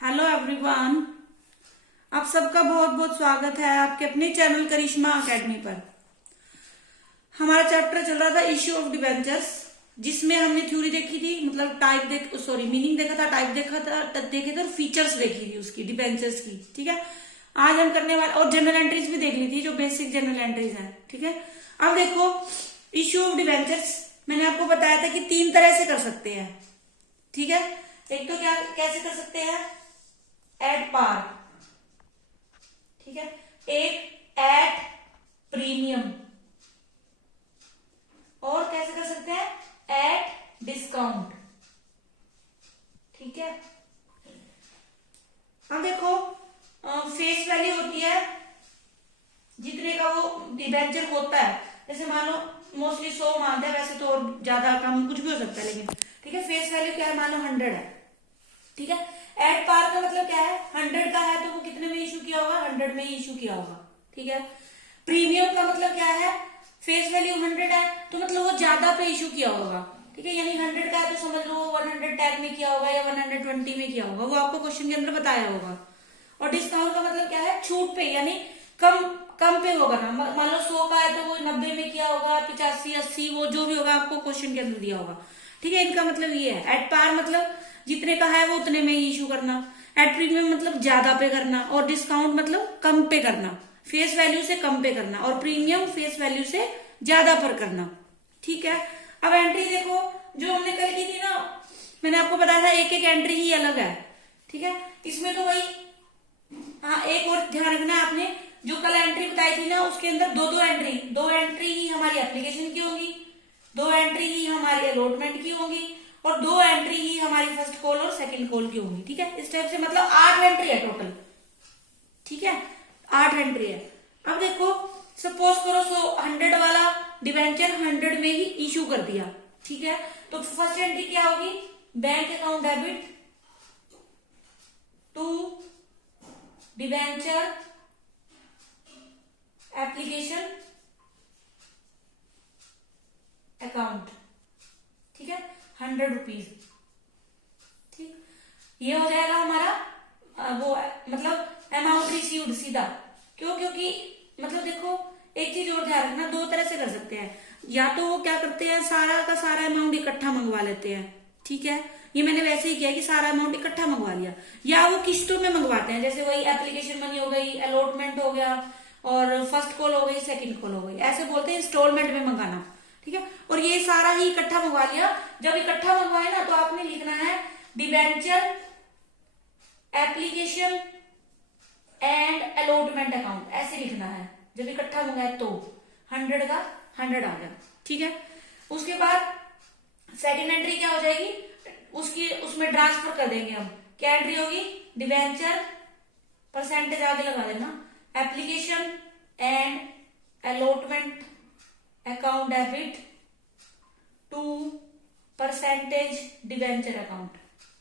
Hello everyone. आप सबका बहुत बहुत स्वागत है आपके अपने चैनल करिश्मा एकेडमी पर। हमारा चैप्टर चल रहा था इश्यू ऑफ डिबेंचर्स, जिसमें हमने थ्योरी देखी थी, मतलब मीनिंग देखा था, टाइप देखा था, देखे थे और फीचर्स देखी थी उसकी डिबेंचर्स की। ठीक है, आज हम करने वाले और जनरल एंट्रीज भी देख ली थी, जो बेसिक जनरल एंट्रीज हैं। ठीक है, अब देखो इश्यू ऑफ डिबेंचर्स मैंने आपको बताया था कि 3 तरह से कर सकते हैं। ठीक है, एक तो क्या कैसे कर सकते हैं, एट पार, ठीक है, एक एट प्रीमियम, और कैसे कर सकते हैं एट डिस्काउंट। ठीक है, अब देखो फेस वैल्यू होती है जितने का वो डिबेंचर होता है। जैसे मान लो मोस्टली 100 मानते हैं, वैसे तो और ज्यादा कम कुछ भी हो सकता है, लेकिन ठीक है फेस वैल्यू क्या है, मान लो 100 है। ठीक है, एट पार का मतलब क्या है, 100 का है तो वो कितने में इशू किया होगा, 100 में ही इशू किया होगा। ठीक है, प्रीमियम का मतलब क्या है, फेस वैल्यू 100 है तो मतलब वो ज्यादा पे इशू किया होगा। ठीक है, यानी 100 का है तो समझ लो 110 में किया होगा या 120 में किया होगा, वो आपको क्वेश्चन के अंदर बताया होगा। और डिस्काउंट का मतलब क्या है, छूट पे, यानी कम कम पे होगा ना। मान लो 100 का है तो वो 90 में किया होगा, 85 80 वो जो भी होगा आपको क्वेश्चन के अंदर दिया होगा। ठीक है, इनका मतलब ये है। एट पार मतलब जितने का है वो उतने में ही इशू करना, एट प्रीमियम मतलब ज्यादा पे करना, और डिस्काउंट मतलब कम पे करना, फेस वैल्यू से कम पे करना, और प्रीमियम फेस वैल्यू से ज्यादा पर करना। ठीक है, अब एंट्री देखो जो हमने कल की थी ना, मैंने आपको बताया था एक एक एंट्री ही अलग है। ठीक है, इसमें तो वही, हाँ एक और ध्यान रखना है आपने, जो कल एंट्री बताई थी ना उसके अंदर दो एंट्री ही हमारी एप्लीकेशन की होगी, 2 एंट्री ही हमारी अलॉटमेंट की होगी, और 2 एंट्री ही हमारी फर्स्ट कॉल और सेकंड कॉल की होंगी। ठीक है, इस टाइप से मतलब 8 एंट्री है टोटल। ठीक है, 8 एंट्री है। अब देखो सपोज करो 100 वाला डिवेंचर 100 में ही इशू कर दिया। ठीक है, तो फर्स्ट एंट्री क्या होगी, bank account debit to debenture application account. ठीक है, 100 रुपीज। ठीक, ये हो जाएगा हमारा वो मतलब अमाउंट रिसीव्ड सीधा। क्यों, क्योंकि मतलब देखो एक चीज और ध्यान रखना, 2 तरह से कर सकते हैं। या तो वो क्या करते हैं सारा का सारा अमाउंट इकट्ठा मंगवा लेते हैं। ठीक है, ये मैंने वैसे ही किया कि सारा अमाउंट इकट्ठा मंगवा लिया, या वो किस्तों में मंगवाते हैं, जैसे वही एप्लीकेशन मनी हो गई, अलॉटमेंट हो गया, और फर्स्ट कॉल हो गई, सेकंड कॉल हो गई, ऐसे बोलते हैं इंस्टॉलमेंट में मंगाना। ठीक है, और ये सारा ही इकट्ठा मंगवा लिया। जब इकट्ठा मंगवाए ना तो आपने लिखना है debenture application and allotment account, ऐसे लिखना है। जब इकट्ठा मंगाए तो 100 का 100 आ गया। ठीक है, उसके बाद सेकंड एंट्री क्या हो जाएगी, उसमें ट्रांसफर कर देंगे हम। क्या एंट्री होगी, डिबेंचर परसेंटेज आगे लगा देना, application and allotment account debit to percentage debenture account.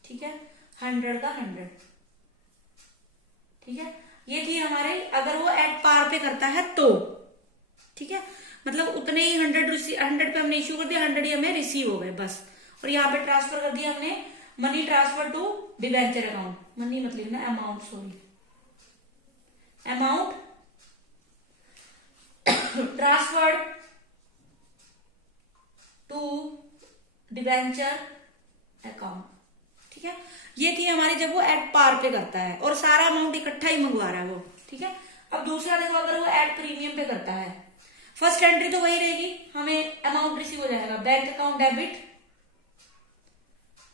ठीक है, 100 का 100। ठीक है, ये थी हमारे, अगर वो एट पार पे करता है तो। ठीक है, मतलब उतने ही 100 पे हमने इश्यू कर दिया, 100 ही हमें रिसीव हो गए बस। और यहाँ पे ट्रांसफर कर दिया हमने, money transfer to debenture account. Money मत लिखना, amount, sorry, amount transferred to debenture account. ठीक है, ये थी हमारी जब वो एट पार पे करता है और सारा अमाउंट इकट्ठा ही मंगवा रहा है वो। ठीक है, अब दूसरा देखो, अगर वो एट प्रीमियम पे करता है, फर्स्ट एंट्री तो वही रहेगी, हमें अमाउंट रिसीव हो जाएगा, bank account debit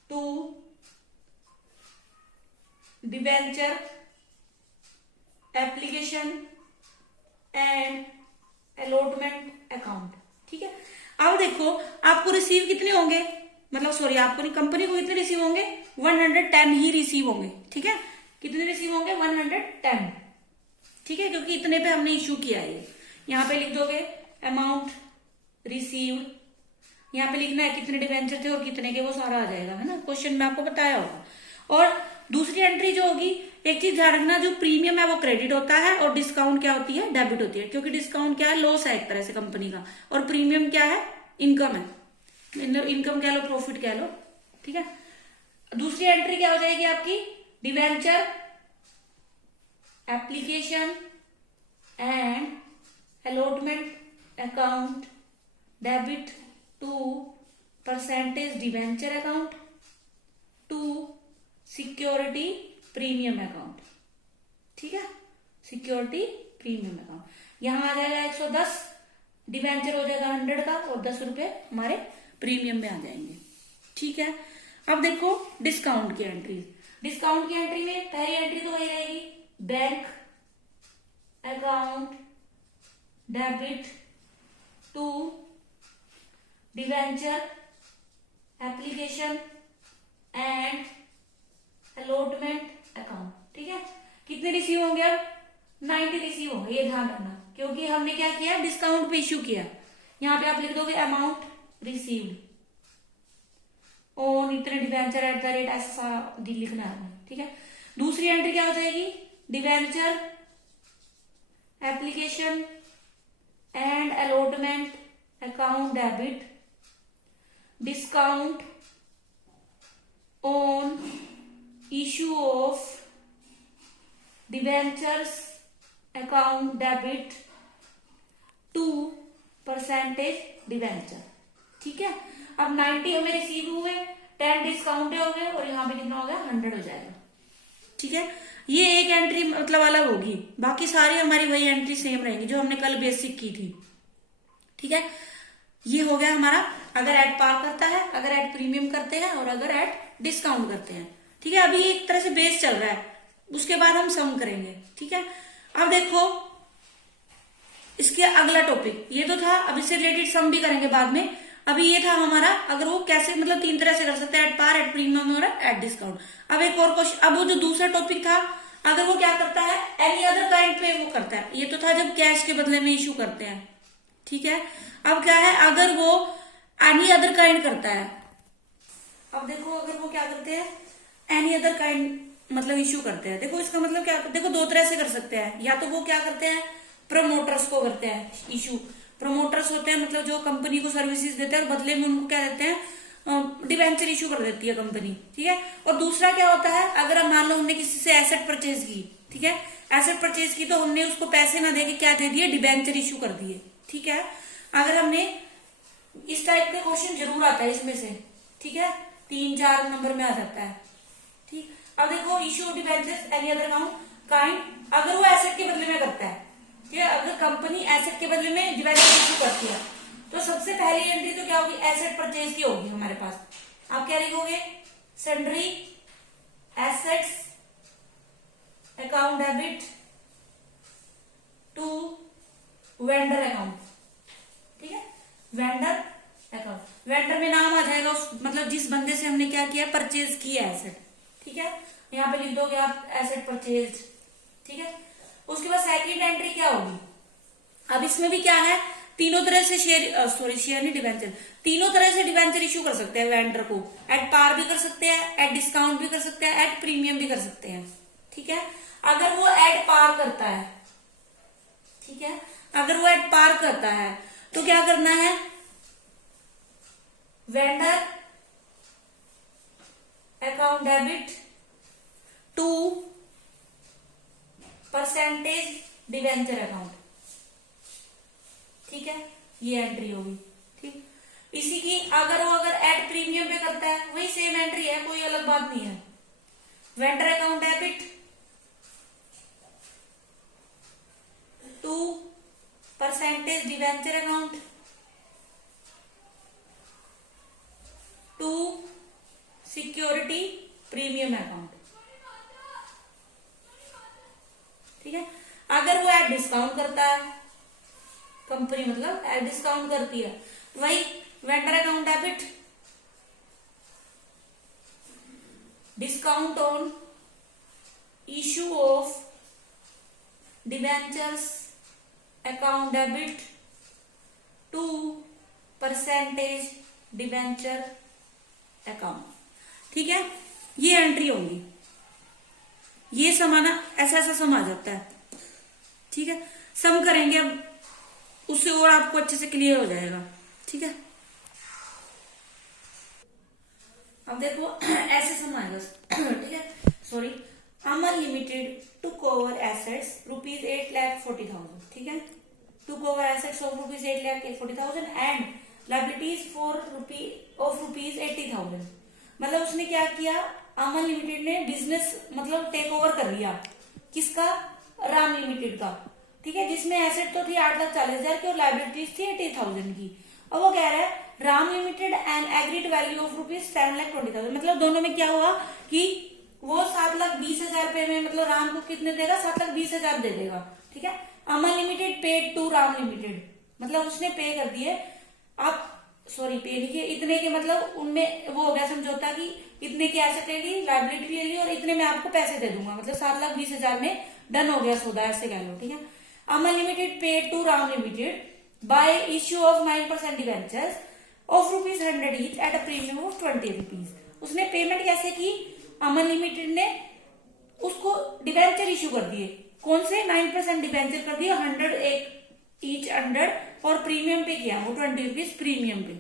to debenture application and allotment account. ठीक है, अब देखो आपको रिसीव कितने होंगे, मतलब सॉरी आपको नहीं, कंपनी को कितने रिसीव होंगे, 110 ही रिसीव होंगे। ठीक है, कितने रिसीव होंगे, 110। ठीक है, क्योंकि इतने पे हमने इश्यू किया है। यहाँ पे लिख दोगे अमाउंट रिसीव्ड, यहाँ पे लिखना है कितने डिवेंचर थे और कितने के, वो सारा आ जाएगा, है ना, क्वेश्चन में आपको बताया होगा। और दूसरी एंट्री जो होगी, एक चीज ध्यान रखना, जो प्रीमियम है वो क्रेडिट होता है और डिस्काउंट क्या होती है, डेबिट होती है। क्योंकि डिस्काउंट क्या है, लॉस है एक तरह से कंपनी का, और प्रीमियम क्या है, इनकम है, इनकम कह लो, प्रॉफिट कह लो। ठीक है, दूसरी एंट्री क्या हो जाएगी आपकी, debenture application and allotment account debit to percentage debenture account to security premium account. ठीक है, सिक्योरिटी प्रीमियम अकाउंट यहां आ जाएगा 110, डिवेंचर हो जाएगा 100 का और 10 रुपए हमारे प्रीमियम में आ जाएंगे। ठीक है, अब देखो डिस्काउंट की एंट्री। डिस्काउंट की एंट्री में पहली एंट्री तो वही रहेगी, bank account debit to debenture application and allotment account. ठीक है, कितने रिसीव होंगे? अब 90 रिसीव होंगे, ये ध्यान रखना, क्योंकि हमने क्या किया, डिस्काउंट पे इश्यू किया। यहां पे आप लिख दोगे अमाउंट रिसीव्ड ऑन इतने डिवेंचर एट द रेट, ऐसा लिखना है। ठीक है, दूसरी एंट्री क्या हो जाएगी, debenture application and allotment account debit discount on issue of debentures account debit to percentage debenture. ठीक है, अब 90 हमें रिसीव हुए, 10 डिस्काउंट हो गए और यहाँ पे कितना हो गया, 100 हो जाएगा। ठीक है, ये एक एंट्री मतलब अलग होगी, बाकी सारी हमारी वही एंट्री सेम रहेंगी जो हमने कल बेसिक की थी। ठीक है, ये हो गया हमारा अगर एड पार करता है, अगर एड प्रीमियम करते हैं और अगर एड डिस्काउंट करते हैं। ठीक है, अभी एक तरह से बेस चल रहा है, उसके बाद हम सम करेंगे। ठीक है, अब देखो इसके अगला टॉपिक ये तो था, अब इससे रिलेटेड सम भी करेंगे बाद में। अभी ये था हमारा अगर वो कैसे मतलब 3 तरह से कर सकते हैं, एट पार, एट प्रीमियम और एट डिस्काउंट। अब एक और क्वेश्चन, अब वो जो दूसरा टॉपिक था अगर वो क्या करता है, एनी अदर काइंड पे वो करता है। ये तो था जब कैश के बदले में इश्यू करते हैं। ठीक है, अब क्या है, अगर वो एनी अदर काइंड करता है। अब देखो अगर वो क्या करते हैं, एनी अदर काइंड मतलब इश्यू करते हैं। देखो इसका मतलब क्या, देखो 2 तरह से कर सकते हैं, या तो वो क्या करते हैं, प्रमोटर्स को करते हैं इश्यू। प्रमोटर्स होते हैं मतलब जो कंपनी को सर्विसेज देते हैं, बदले में उनको क्या देते हैं, डिवेंचर इशू कर देती है कंपनी। ठीक है, और दूसरा क्या होता है, अगर हम मान लो हमने किसी से एसेट परचेज की, ठीक है, एसेट परचेज की तो हमने उसको पैसे ना देके क्या दे दिए, डिवेंचर इशू कर दिए। ठीक है, अगर हमने इस टाइप के क्वेश्चन जरूर आता है इसमें से। ठीक है, 3-4 नंबर में आ जाता है। ठीक, अब देखो issue debentures any other kind, अगर वो एसेट के बदले में करता है। ठीक है, अगर कंपनी एसेट के बदले में डिवेंचर इशू करती है तो सबसे पहली एंट्री तो क्या होगी, एसेट परचेज की होगी हमारे पास। आप क्या लिखोगे, sundry assets account debit to vendor account. ठीक है, वेंडर अकाउंट, वेंडर में नाम आ जाएगा उस मतलब जिस बंदे से हमने क्या किया, परचेज किया एसेट। ठीक है, यहाँ पे लिख दोगे आप एसेट परचेज। ठीक है, उसके बाद सेकंड एंट्री क्या होगी, अब इसमें भी क्या है, तीनों तरह से शेयर नहीं डिवेंचर, तीनों तरह से डिवेंचर इशू कर सकते हैं वेंडर को। एट पार भी कर सकते हैं, एट डिस्काउंट भी कर सकते हैं, एट प्रीमियम भी कर सकते हैं। ठीक है, अगर वो एट पार करता है, ठीक है, अगर वो एट पार करता है तो क्या करना है, vendor account debit to percentage debenture account. ठीक है, ये एंट्री होगी। ठीक, इसी की अगर एड प्रीमियम पे करता है वही सेम एंट्री है, कोई अलग बात नहीं है। Vendor account debit to percentage debenture account to security premium account. ठीक है, अगर वो एड डिस्काउंट करता है, कंपनी मतलब एड डिस्काउंट करती है, वही vendor account debit discount on issue of debentures account debit to percentage debenture account. ठीक है, ये एंट्री होगी, ये समाना ऐसा ऐसा सम आ जाता है। ठीक है, सम करेंगे अब, उससे और आपको अच्छे से क्लियर हो जाएगा। ठीक है, अब देखो ऐसे सम आएगा। ठीक है, सॉरी, अमन लिमिटेड टुक ओवर एसेट्स ₹8,40,000, ठीक है, took over assets of ₹8,40,000 and liabilities for ₹80,000। मतलब उसने क्या किया, अमन लिमिटेड ने बिजनेस मतलब टेक ओवर कर लिया, किसका, राम लिमिटेड का, ठीक है, जिसमें एसेट तो थी 8,40,000 की और लायबिलिटीज थी 80,000 की। अब वो कह रहा है Ram limited and agreed value of ₹7,20,000। मतलब दोनों में क्या हुआ कि वो 7,20,000 रुपए में, मतलब राम को कितने देगा, 7,20,000 दे देगा, ठीक है। Aman limited paid to Ram limited, मतलब उसने पे कर दिए। आप सॉरी पे लिखिए, इतने के मतलब उनमें वो हो गया समझौता कि इतने की एसेट ले ली, लायबिलिटी ले ली और इतने में आपको पैसे दे दूंगा, मतलब 7,20,000 में डन हो गया सौदा, ऐसे कह लो, ठीक है। Aman limited paid to Ram limited by issue of 9% debentures of ₹100 each at a premium of ₹20। उसने पेमेंट कैसे की, अमन लिमिटेड ने उसको डिवेंचर इश्यू कर दिए, कौन से, 9% डिवेंचर कर दिए, 100 ईच 100 और प्रीमियम पे किया वो ₹20 प्रीमियम पे,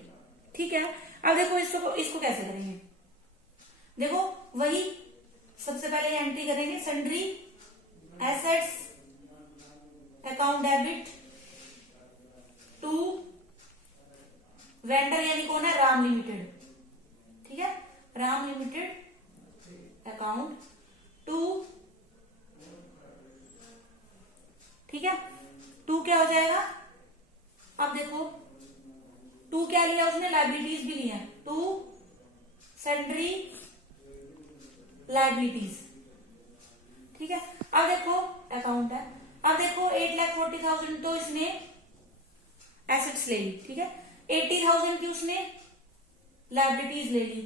ठीक है। अब देखो इसको कैसे करेंगे, देखो वही सबसे पहले एंट्री करेंगे, sundry assets account debit to vendor, यानी कौन है, राम लिमिटेड, ठीक है, राम लिमिटेड अकाउंट टू, ठीक है, टू क्या हो जाएगा, अब देखो टू क्या लिया उसने, लायबिलिटीज भी लिया, टू सन्ड्री लायबिलिटीज, ठीक है। अब देखो अकाउंट है, अब देखो 8,40,000 तो इसने एसेट्स ले ली, ठीक है, 80,000 की उसने लायबिलिटीज ले ली,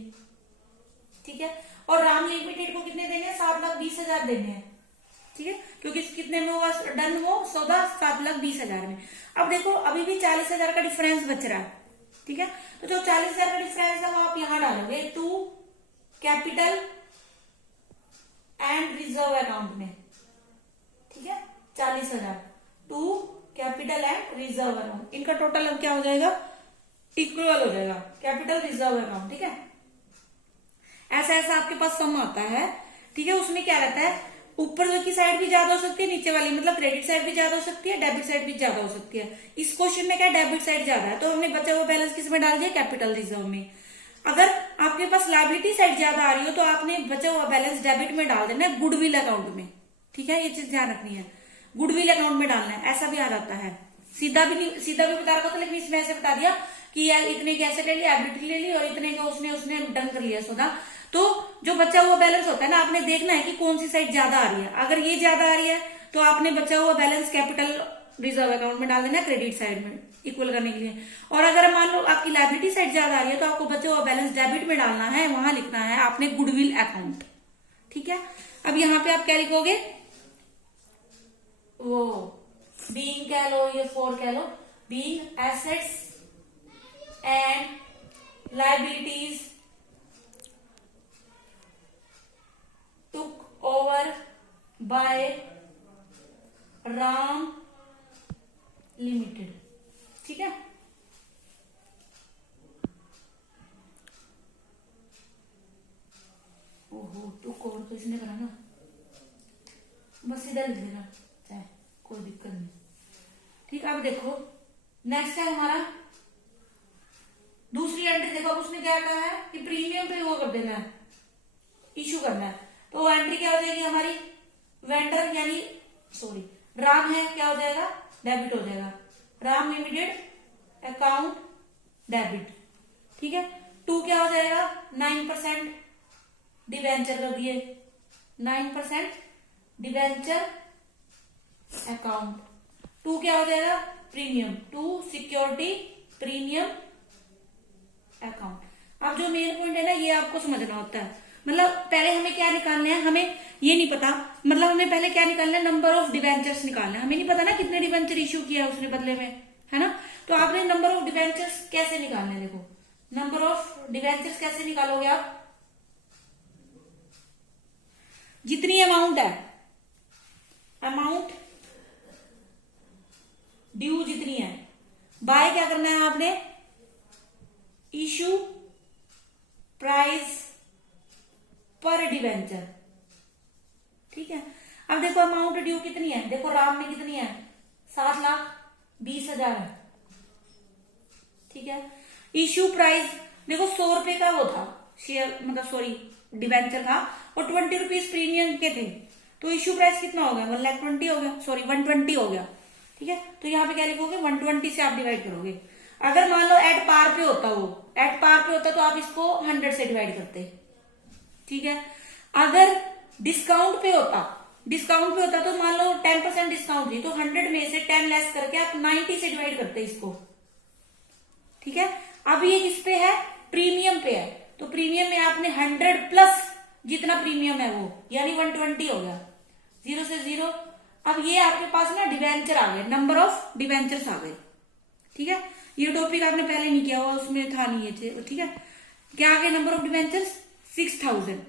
ठीक है, और राम लिमिटेड को कितने देने हैं, 7,20,000 देने हैं, ठीक है, क्योंकि कितने में हुआ डन, वो सौदा 7,20,000 में। अब देखो अभी भी 40,000 का डिफरेंस बच रहा है, ठीक है, तो जो 40,000 का डिफरेंस है वो आप यहां डालोगे to capital and reserve account में, ठीक है, 40,000 to capital and reserve account, इनका टोटल अब क्या हो जाएगा, इक्वल हो जाएगा, कैपिटल रिजर्व अकाउंट, ठीक है। ऐसा ऐसा आपके पास सम आता है, ठीक है। उसमें क्या रहता है, ऊपर की साइड भी ज्यादा हो सकती है, नीचे वाली मतलब क्रेडिट साइड भी ज्यादा हो सकती है, डेबिट साइड भी ज्यादा हो सकती है। इस क्वेश्चन में क्या डेबिट साइड ज्यादा है, तो हमने बचा हुआ बैलेंस किस में डाल दिया, कैपिटल रिजर्व में। अगर आपके पास लायबिलिटी साइड ज्यादा आ रही हो तो आपने बचा हुआ बैलेंस डेबिट में डाल देना है, गुडविल अकाउंट में, ठीक है, ये चीज ध्यान रखनी है, गुडविल अकाउंट में डालना है, ऐसा भी आ जाता है। सीधा भी बता रखा था, लेकिन इसमें ऐसे बता दिया कि यार इतने की एसेट ले ली, एबिलिटी ले ली और इतने का उसने डन कर लिया सौदा। तो जो बचा हुआ बैलेंस होता है ना, आपने देखना है कि कौन सी साइड ज्यादा आ रही है। अगर ये ज्यादा आ रही है तो आपने बचा हुआ बैलेंस कैपिटल रिजर्व अकाउंट में डाल देना, क्रेडिट साइड में इक्वल करने के लिए। और अगर मान लो आपकी लायबिलिटी साइड ज्यादा आ रही है तो आपको बचा हुआ बैलेंस डेबिट में डालना है, वहां लिखना है आपने गुडविल अकाउंट, ठीक है। अब यहाँ पे आप क्या लिखोगे, वो बीइंग कह लो या फॉर कह लो, being assets and liabilities took over by Ram limited, ठीक है। ओहो, टुक ओवर तो इसने करा ना, बस इधर लिख देना चाहे, कोई दिक्कत नहीं, ठीक। अब देखो नेक्स्ट है हमारा दूसरी एंट्री, देखो अब उसने क्या कहा है कि प्रीमियम पे वो कर देना है, इश्यू करना है। तो एंट्री क्या हो जाएगी हमारी, वेंडर यानी सॉरी राम है, क्या हो जाएगा, डेबिट हो जाएगा, राम लिमिटेड अकाउंट डेबिट, ठीक है। टू क्या हो जाएगा, 9% डिवेंचर कर दिए, 9% डिवेंचर अकाउंट, टू क्या हो जाएगा, premium, to security premium account. अब जो मेन पॉइंट है ना, ये आपको समझना होता है, मतलब पहले हमें क्या निकालना है, हमें ये नहीं पता, मतलब हमें पहले क्या निकालना है, नंबर ऑफ डिवेंचर्स निकालना है। हमें नहीं पता ना कितने डिवेंचर इश्यू किया उसने बदले में, है ना। तो आपने नंबर ऑफ डिवेंचर्स कैसे निकालने हैं, देखो नंबर ऑफ डिवेंचर्स कैसे निकालोगे आप, जितनी अमाउंट है, अमाउंट ड्यू जितनी है, बाय क्या करना है आपने, इशू प्राइस पर डिवेंचर, अब देखो अमाउंट ड्यू कितनी है, देखो राम में कितनी है, 7,20,000 है। ठीक है, इश्यू प्राइस देखो 100 रुपए का वो था शेयर, मतलब सॉरी डिवेंचर का, और 20 रुपीज प्रीमियम के थे, तो इश्यू प्राइस कितना हो गया, 1,20,000 हो गया, सॉरी 120 हो गया। ठीक है, तो यहाँ पे क्या लिखोगे, 120 से आप डिवाइड करोगे। अगर मान लो एट पार पे होता, वो एट पार पे होता तो आप इसको 100 से डिवाइड करते। ठीक है, अगर डिस्काउंट पे होता, डिस्काउंट पे होता तो मान लो 10% डिस्काउंट थी, तो 100 में से 10 लेस करके आप 90 से डिवाइड करते इसको। ठीक है, अब ये किस पे है, प्रीमियम पे है, तो प्रीमियम में आपने 100 प्लस जितना प्रीमियम है वो, यानी 120 हो गया, 0 से 0। अब ये आपके पास ना डिवेंचर आ गए, नंबर ऑफ डिवेंचर्स आ गए। ठीक है, ये टॉपिक आपने पहले नहीं किया हुआ, उसमें था नहीं ये। ठीक है, क्या आ गए नंबर ऑफ डिवेंचर्स, 6,000।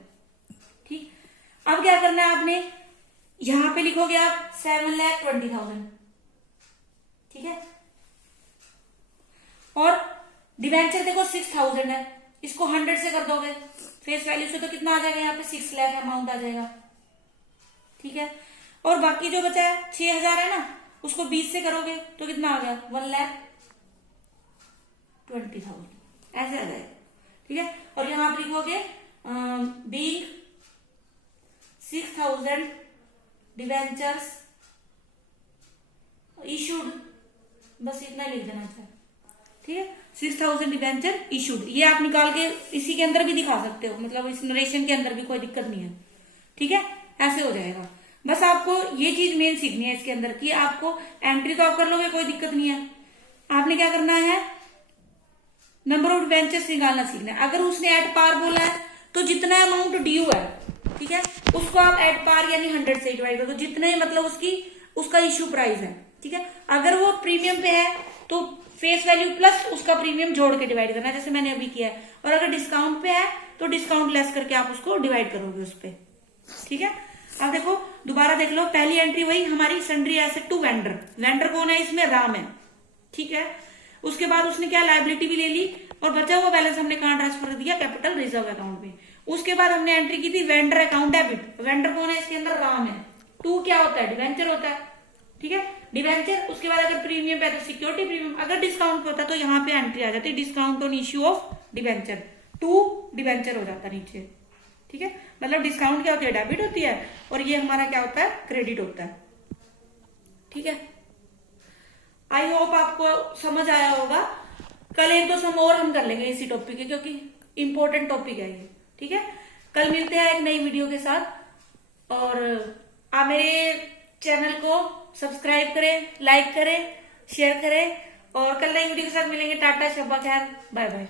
ठीक, अब क्या करना है आपने, यहां पे लिखोगे आप 7,20,000। ठीक है, और डिवेंचर देखो 6,000 है, इसको 100 से कर दोगे फेस वैल्यू से, तो कितना आ जाएगा, यहाँ पे 6 लाख अमाउंट आ जाएगा। ठीक है, और बाकी जो बचा है 6,000 है ना, उसको 20 से करोगे तो कितना आ गया, 1,20,000 ऐसे आ जाएगा। ठीक है, और यहां पर लिखोगे बीइंग 6,000 डिवेंचर्स इशूड, बस इतना लिख देना चाहिए। ठीक है, 6,000 डिवेंचर इशूड, ये आप निकाल के इसी के अंदर भी दिखा सकते हो, मतलब इस नरेशन के अंदर भी कोई दिक्कत नहीं है। ठीक है, ऐसे हो जाएगा। बस आपको ये चीज मेन सीखनी है इसके अंदर कि आपको एंट्री तो आप कर लोगे, कोई दिक्कत नहीं है, आपने क्या करना है, नंबर ऑफ डिवेंचर्स निकालना सीखना है। अगर उसने एट पार बोला है तो जितना अमाउंट ड्यू है, ठीक है, उसको आप एट पार यानी 100 से डिवाइड करो, जितने मतलब उसका इश्यू प्राइस है। ठीक है, अगर वो प्रीमियम पे है तो फेस वैल्यू प्लस उसका प्रीमियम जोड़ के डिवाइड करना है, जैसे मैंने अभी किया है, और अगर डिस्काउंट पे है तो डिस्काउंट लेस करके आप उसको डिवाइड करोगे उस पर। ठीक है, अब देखो दोबारा देख लो, पहली एंट्री वही हमारी, sundry asset to vendor, vendor कौन है इसमें, राम है। ठीक है, उसके बाद उसने क्या लायबिलिटी भी ले ली, और बचा हुआ बैलेंस हमने कहां ट्रांसफर कर दिया, कैपिटल रिजर्व अकाउंट में। उसके बाद हमने एंट्री की थी वेंडर अकाउंट डेबिट, वेंडर कौन है इसके अंदर, राम है। टू क्या होता है, डिवेंचर होता है। ठीक है, डिवेंचर, उसके बाद अगर प्रीमियम पे है तो सिक्योरिटी प्रीमियम, अगर डिस्काउंट पे होता है तो यहाँ पे एंट्री आ जाती है discount on issue of debenture, to debenture हो जाता नीचे। ठीक है, मतलब डिस्काउंट क्या होती है, डेबिट होती है, और ये हमारा क्या होता है, क्रेडिट होता है। ठीक है, आई होप आपको समझ आया होगा। कल एक दो सम और हम कर लेंगे इसी टॉपिक के, क्योंकि इंपॉर्टेंट टॉपिक है ये। ठीक है, कल मिलते हैं एक नई वीडियो के साथ, और आप मेरे चैनल को सब्सक्राइब करें, लाइक करें, शेयर करें, और कल नई वीडियो के साथ मिलेंगे। टाटा, शब्बा खैर, बाय बाय।